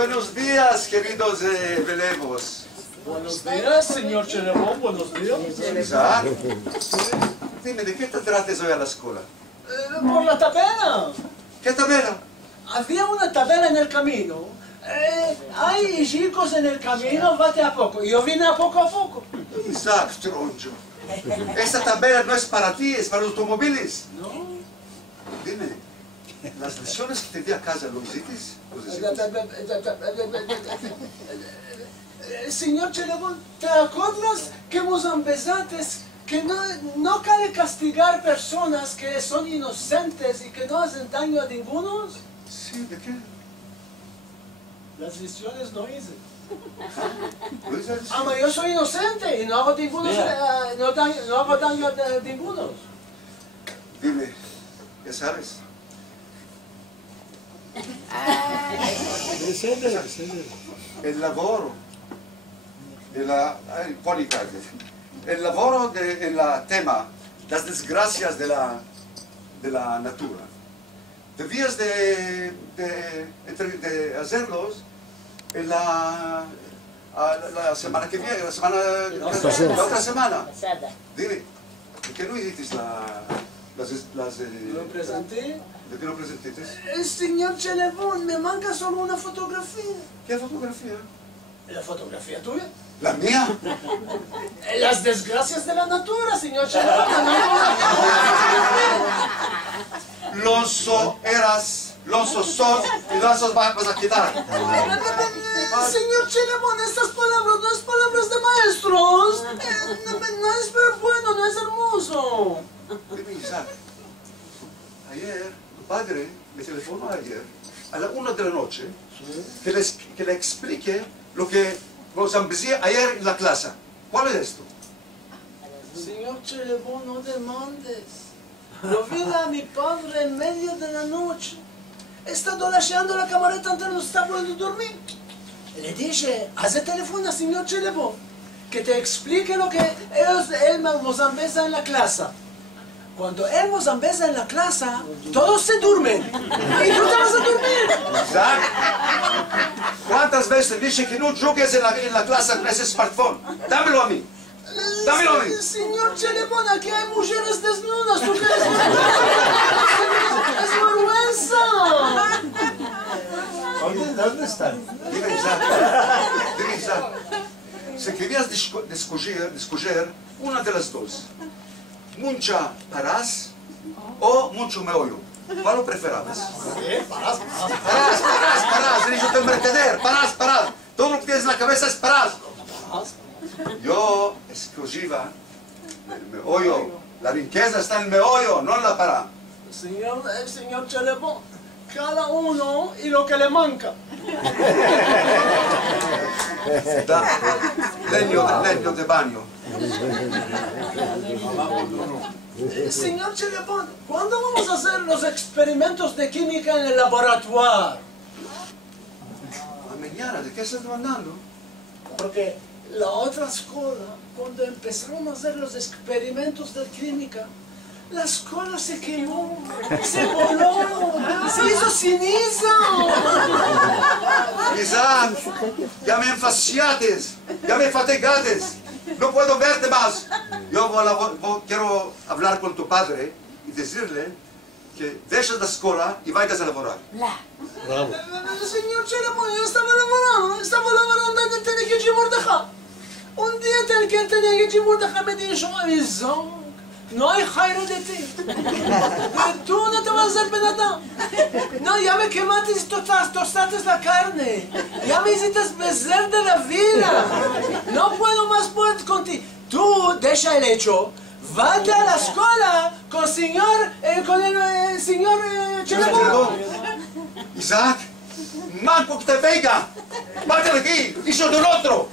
Buenos días, queridos velevos. Buenos días, señor Cherevón, buenos días. Isaac, dime, ¿de qué te trates hoy a la escuela? Por la tabela. ¿Qué tabela? Había una tabela en el camino. Hay chicos en el camino, vete a poco. Yo vine a poco. Isaac, troncho. Esta tabela no es para ti, es para los automóviles. No. Dime, ¿las lecciones que te di a casa lo hiciste? Señor Cherevón, ¿te acuerdas que vos empezaste que no cabe castigar personas que son inocentes y que no hacen daño a ninguno? Sí, ¿de qué? Las lecciones no hice. ¿Lo hice? Ama, yo soy inocente y no hago ninguno, no hago daño a ninguno. Dime, ¿qué sabes? El lavoro el lavoro del tema, las desgracias de la natura. Debías de hacerlos en la semana que viene, la otra semana. Dime, ¿por qué no hiciste ¿Lo presenté? ¿De qué lo presentaste? Señor Cherevón, me manca solo una fotografía. ¿Qué fotografía? ¿La fotografía tuya? ¿La mía? Las desgracias de la natura, señor Cherevón. Lonzo eras, Lonzo sos y Lonzo vas a quedar. Señor Cherevón, estas palabras no es palabras de maestros. No es bueno, no es hermoso. Dime, Isaac, ayer tu padre me telefonó ayer a la 1 de la noche que le explique lo que nos empecé ayer en la clase. ¿Cuál es esto? Señor Cherevón, no demandes. Lo vi a mi padre en medio de la noche. He estado lasciando la camareta antes no estaba pudiendo dormir. Le dije, haz el teléfono a señor Cherevón, que te explique lo que él nos empieza en la clase. Cuando él nos empieza en la clase, todos se duermen. Y tú te vas a dormir. Isaac, ¿cuántas veces dije que no juegues en la clase con ese smartphone? Dámelo a mí. Dámelo a mí. Señor Cherevón, aquí hay mujeres desnudas. ¿Tú qué es vergüenza? ¿Dónde están? Dime, Isaac, si querías discutir una de las dos, mucha parás o mucho meollo, ¿cuál lo preferabas? ¿Qué? Parás. Parás, eres un mercader, parás. Todo lo que tienes en la cabeza es parás. Yo escogía el meollo, la riqueza está en el meollo, no en la pará. Señor Cherevón, cada uno y lo que le manca. Leño de baño. Señor Cherevón, ¿cuándo vamos a hacer los experimentos de química en el laboratorio? Mañana, ¿de qué estás hablando? Porque la otra escuela, cuando empezaron a hacer los experimentos de química, la escuela se quemó, se voló, se hizo ceniza. Isaac, ya me enfaciates, ya me fatigates, no puedo verte más. Yo quiero hablar con tu padre y decirle que dejes la escuela y vayas a laborar. Bravo. Señor Cherevón, yo estaba laborando en el Tenequechi Mordejá. Un día el Tenequechi Mordejá me dijo, Isaac, no hay jairo de ti. Tú no te vas a hacer penata. No, ya me quemaste y tostaste la carne. Ya me hiciste becer de la vida. No puedo más poder contigo. Tú deja el hecho. Vete a la escuela con el señor Cherevón. Isaac, manco que te venga. Vete de aquí, hijo del otro.